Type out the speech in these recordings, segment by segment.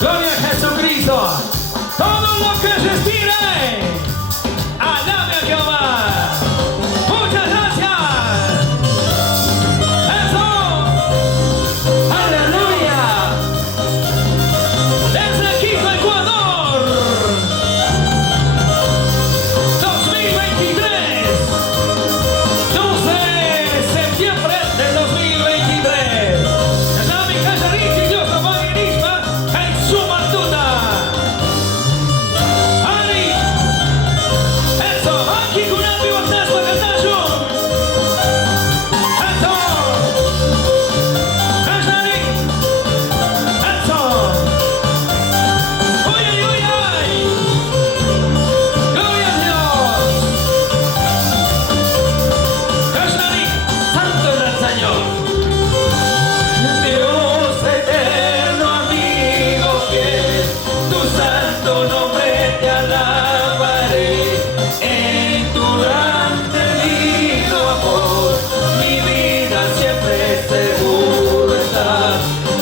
Gloria a Jesucristo. Todo lo que respire, alabe a Jehová. Muchas gracias. Eso. Aleluya. Desde Quito, Ecuador. 2023. 12 de septiembre del 2023. Nami Kashariki, Dios la Magnishma, en su matuta. Ari. Eso. Aquí con Ami Waktas Wakatajo. Eso. Kashari. Eso. Uy, uy, uy, uy. Gloria a Dios. Kashari. Santo es el Señor. Dios eterno, amigo fiel, tu santo nombre te alabaré. En tu grande divino amor, mi vida siempre seguro está.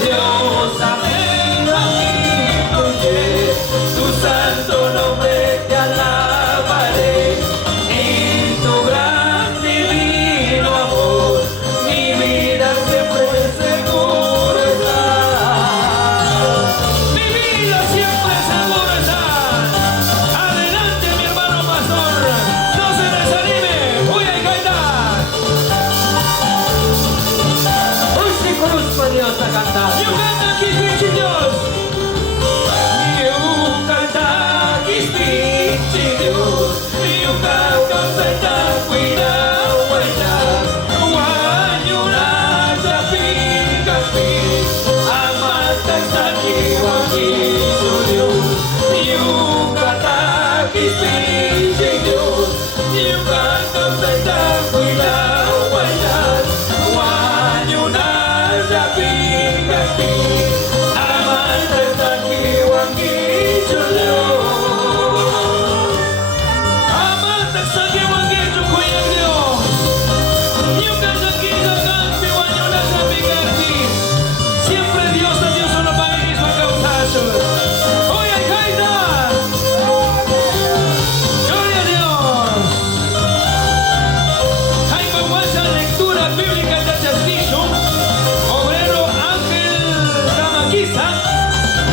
Dios amén, amigo fiel, tu santo nombre te alabaré. En tu gran divino amor, mi vida siempre seguro está. Mi vida siempre seguro está. Adelante, mi hermano pastor, no se desanime. Voy a cantar. Hoy sí conozco a Dios a cantar. Yo canto aquí, pinche Dios. Yo canto aquí, pinche Dios. Yo canto, senta, cuida, cuida. Guayura, pica, pica. Amata, está aquí, guajillo, Dios. Yo canto aquí, pinche Dios. Yo canto, senta, cuida, cuida. Guayura, pica, pica. Amata, está aquí, guajillo, Dios. Amata, está aquí, guajillo, cuida, Dios. Yo canto aquí, yo canto, guayura, pica, pica. Siempre Dios a Dios solo para el mismo causazo. Hoy hay caída. Gloria a Dios. Hay mucha lectura bíblica de Chastillo. Obrero Ángel Tamaquiza.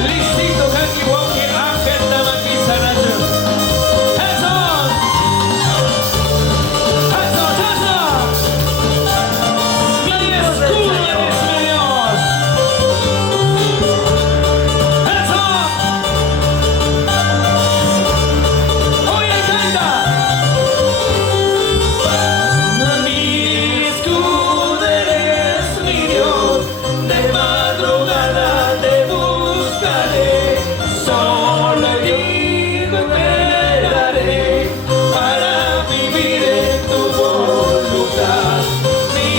Licito Kakiwauki Ángel Tamaquiza Nacho. Eso. Eso, eso. Mi escudo es mi Dios. Eso. Hoy hay caída. Mi escudo eres mi Dios, de madrugada te buscaré, solo en ti me esperaré, para vivir en tu voluntad. Mi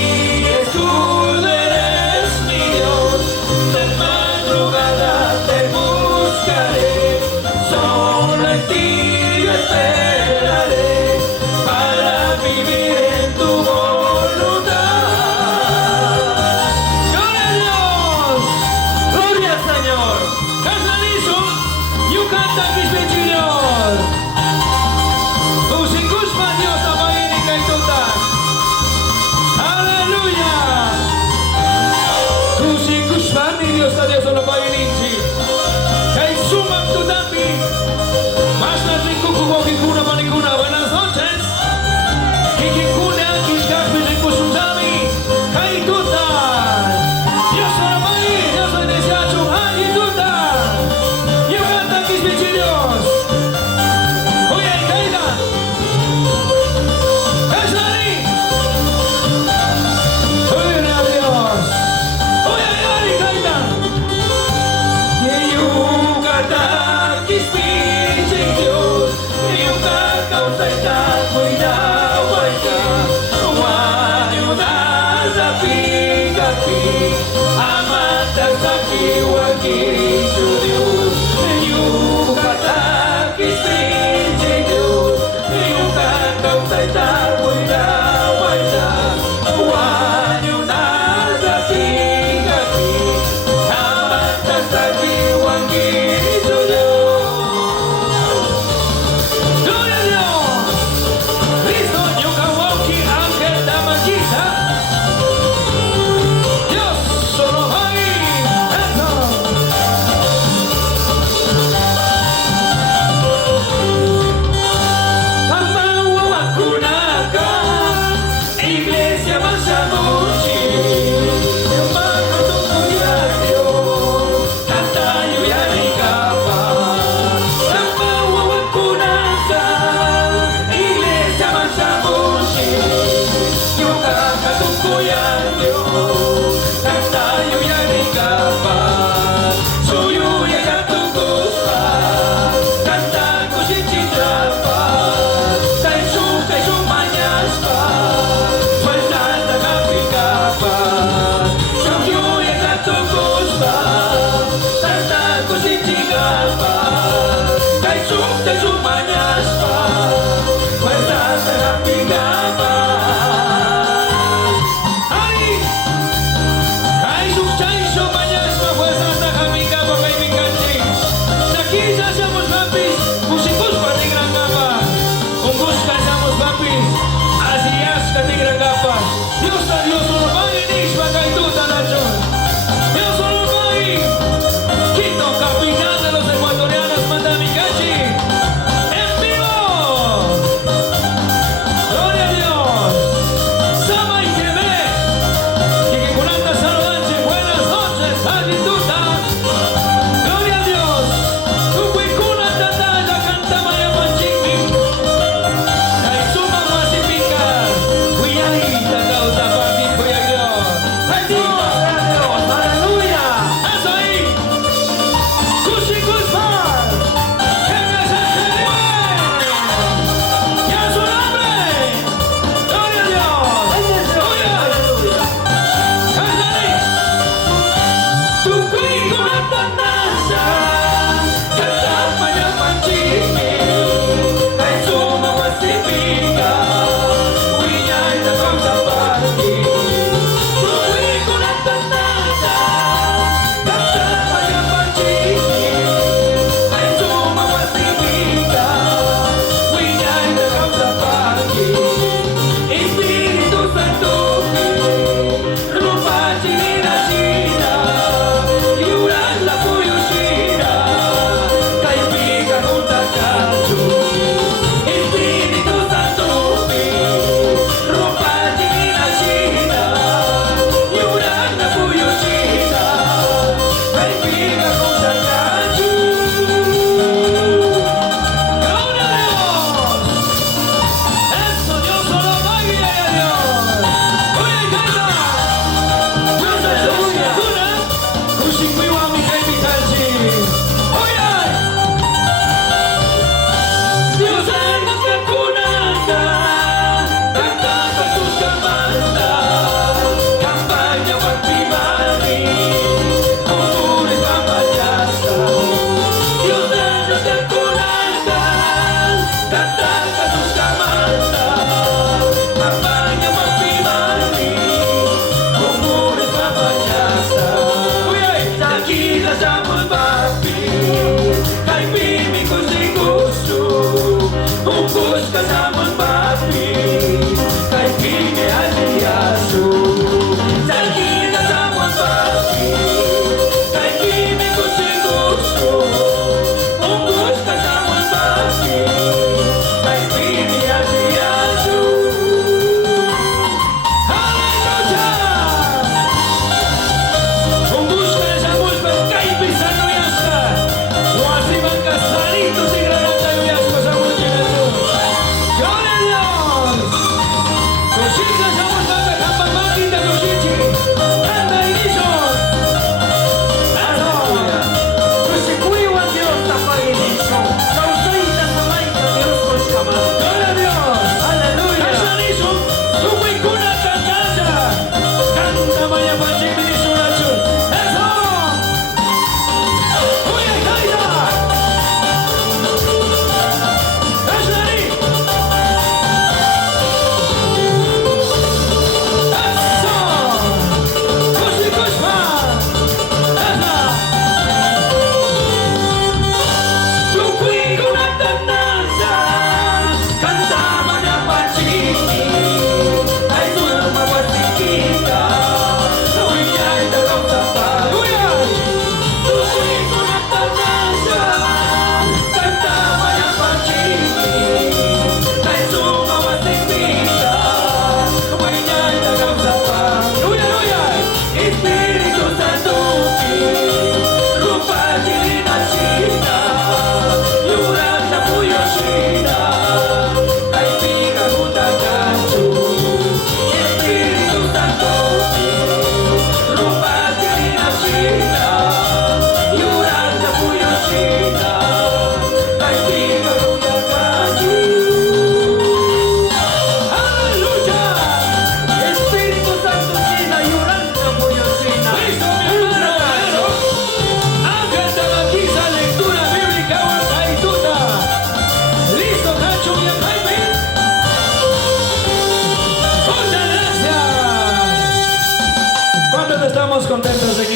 escudo eres mi Dios, de madrugada te buscaré, solo en ti yo esperaré, para vivir en tu voluntad. ¡Gloria a Dios! Gloria al Señor. Kasanisu, you canta Kispechidior. Kusikushma Dios amaini kay tutan. Aleluya. Kusikushma mi Dios a Dios solo paininchi. Kay sumang tutami. Mas na kukuko kikuna manikuna. Buenas noches. Kikikuna kikakpi kusundami. Kay tutan. Dios solo pain, Dios bendice a tu tutan. You canta Kispechidios. Cristo Dios. Gloria a Dios. Cristo, Yukawauki, Ángel, Damagita. Dios solo hay. Eso. Amawa wakunaka, Iglesia Masamuchi. Hermano Tukuyario, Tantayo Yarikapa. Amawa wakunaka, Iglesia Masamuchi. Yukaka Tukuyario, Tantayo Yarikapa. Suyu Yakatukuspa, Tantaku Shichijapa. Kaisu Manyaspa, Faltanta Kapikapa. Suyu Yakatukuspa, Tantaku Shichijapa. Kaisu Manyaspa, Faltanta Kapikapa. Ay! Kaisu Manyaspa, Faltanta Kapikapa, kay Mikantri. Nakisa siamos lapis, musikus pa di Grand Kapa. Ungkus ka siamos lapis, asiyas ka di Grand Kapa. Dios na Dios, ulumay inis, bagay tuta na Diyos. Dios ulumay, Quito, capital de los ecuatorianos, Mandamicachi.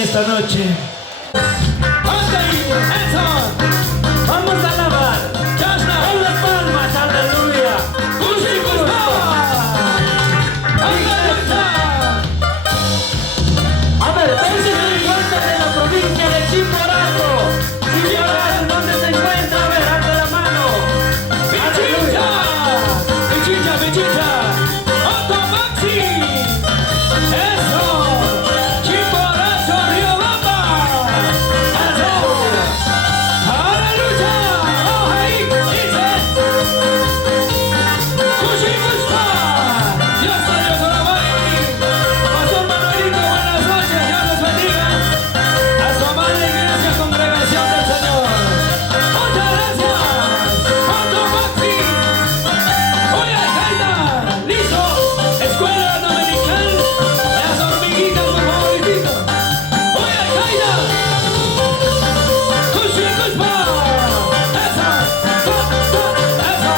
esta noche. ¡Anda ahí! ¡Eso! Vamos a alabar. ¡Jasna! Con las palmas, aleluya. ¡Kushi Kuspa! ¡Aleluya! A ver, ¿dónde se encuentra de la provincia de Chimborazo? Chimborazo, ¿dónde se encuentra? A ver, alza la mano. ¡Pichicha! ¡Pichicha, pichicha! ¡Otto Maxi! ¡Eso! ¡Chimborazo, Riobamba! ¡Eso! ¡Aleluya! ¡Oh, ahí! ¡Dice! ¡Kushi Kuspa! ¡Dios te Dios alabai! Pastor Manuelito, buenas noches, Dios les bendiga. A su amable iglesia, congregación del Señor. Muchas gracias. Otto Maxi. Oye, Jaina, listo. Escuela dominical. Las hormiguitas, por favorito. Oye, Jaina. Kushi Kuspa. Esa. Eso.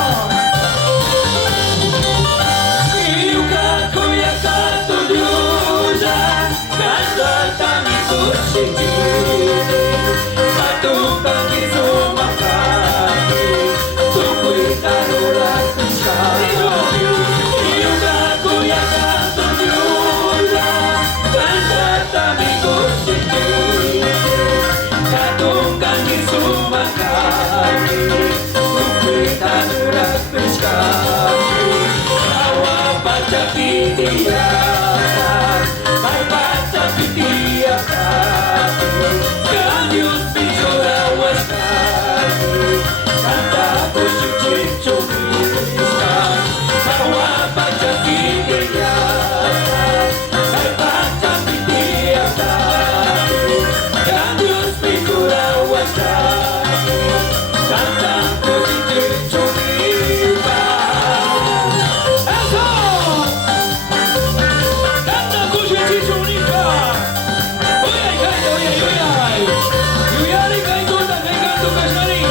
Iuka kuyaka tudyuja. Kanta tami kushiki. Katupang isumakaki. Tukoy tarura kushari. Iuka kuyaka tudyuja. Kanta tami kushiki. Katupang isumakaki. Tukoy tarura kushari. Awa pachapitiyakan. Ay pachapitiyakan. Kanyus pijorawas kaki. Kanta kusuchichumiskan. Awa pachapitiyakan. Ay pachapitiyakan. Kanyus pijorawas kaki. Kanta kusuchichumiskan. Eso! Kanta kusuchichumiskan. Uyay, kaya, uyay, uyay. Uyari kay tuta, kay kanto kasari.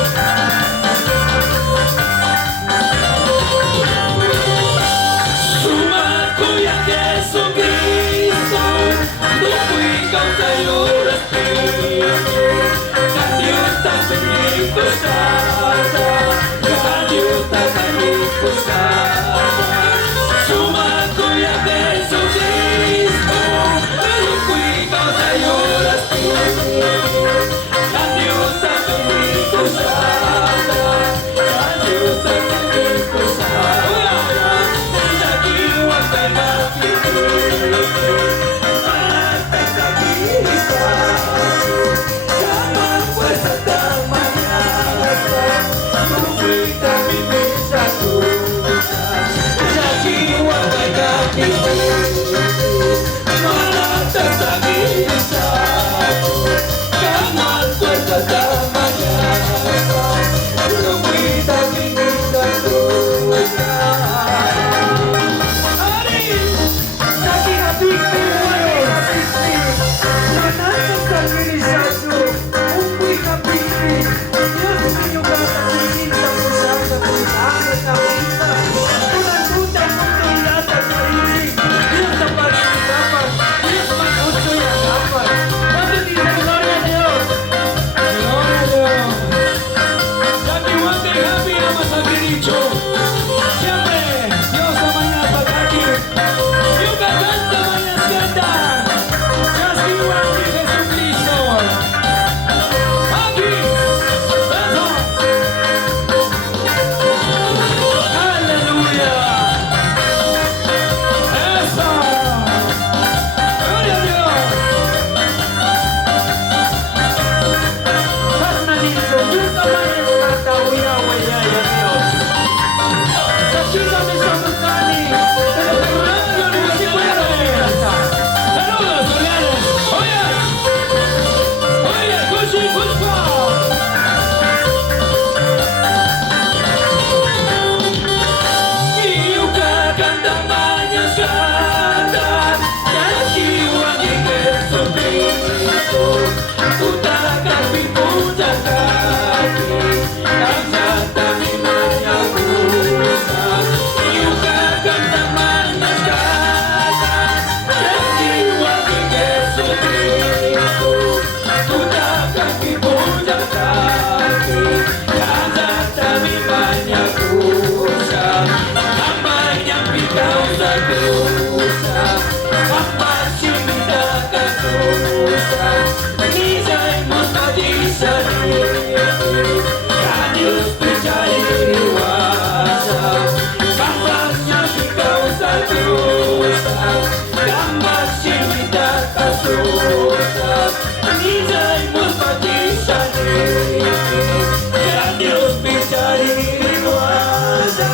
Gran Dios pichari rinuada.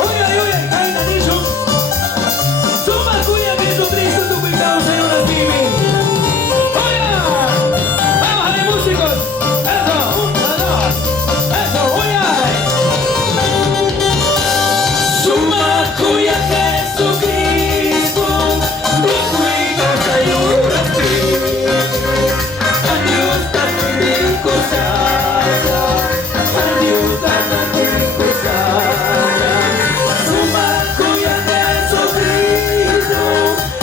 Oye, oye, kaina niso. Suma kuya Jesucristo tu pecado, Señor Asimi. Oye, vamos a los músicos. Eso, 1, 2. Eso, oye. Suma kuya Jesucristo tu pecado, Señor Asimi. Adiós, también cosada. Adiós, también cosada. Suma kuya Jesucristo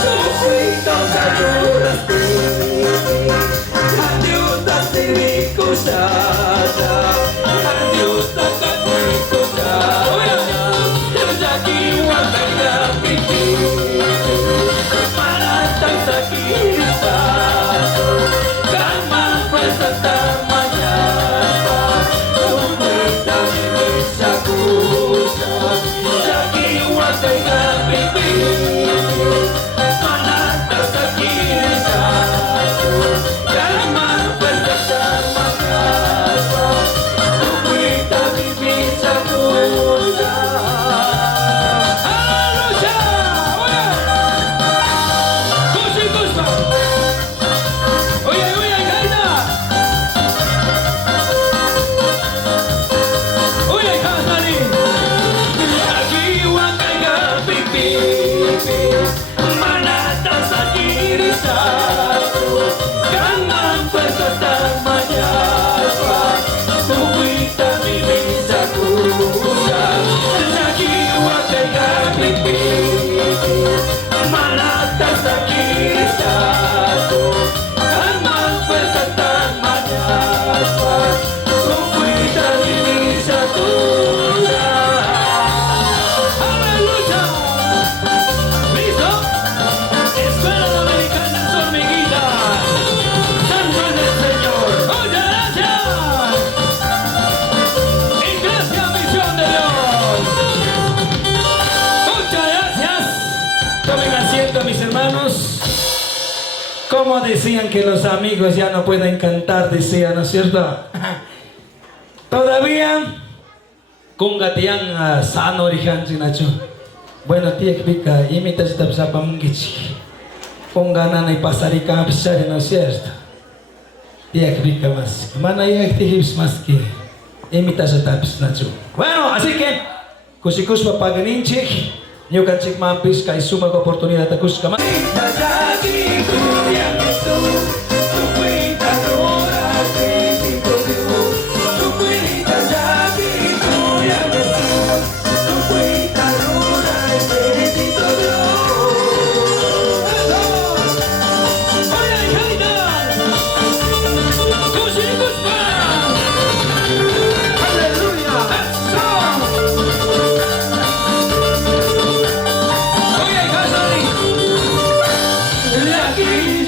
tu pecado, Señor Asimi. Adiós, también cosada. Adiós, también cosada. Desde aquí guarda pipi. Para tanta quizá. Calma, fuerza, mañana. Aumenta mis acusas. Desde aquí guarda pipi. Para tanta quizá. Calma, fuerza, mañana. Aumenta mis acusas. ¡Aleluya! ¡Oye! ¡Gusto! Oye, oye, Gaina. Oye, Casari. Aquí Huacaiga, pipi. Manatas aquí risato. Ganan fuerzas tan mañana. Subita mi misa cruza. Aquí Huacaiga, pipi. Manatas aquí risato. Ganan fuerzas tan mañana. Subita mi misa cruza. ¡Aleluya! ¿Listo? Escuela Dominicana Hormiguita. Santo es el Señor. ¡Muchas gracias! Iglesia Misión de Dios. Muchas gracias. Tomen asiento, mis hermanos. Como decían que los amigos ya no pueden cantar, decía, ¿no es cierto? Todavía kung gatiang sano orihan sinacho. Bueno, tiyak bika imitas tap sa pamungitsi. Kung ganan ay pasari ka pisari, ¿no es cierto? Tiyak bika mas. Mana yak tihibs mas que imitas sa tapis nacho. Bueno, así que kusikus papaganinchik. Nyo kanchik mampis kay sumag oportunidad akus kamay. Aquí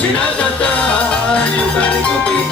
Chinagata, you gotta go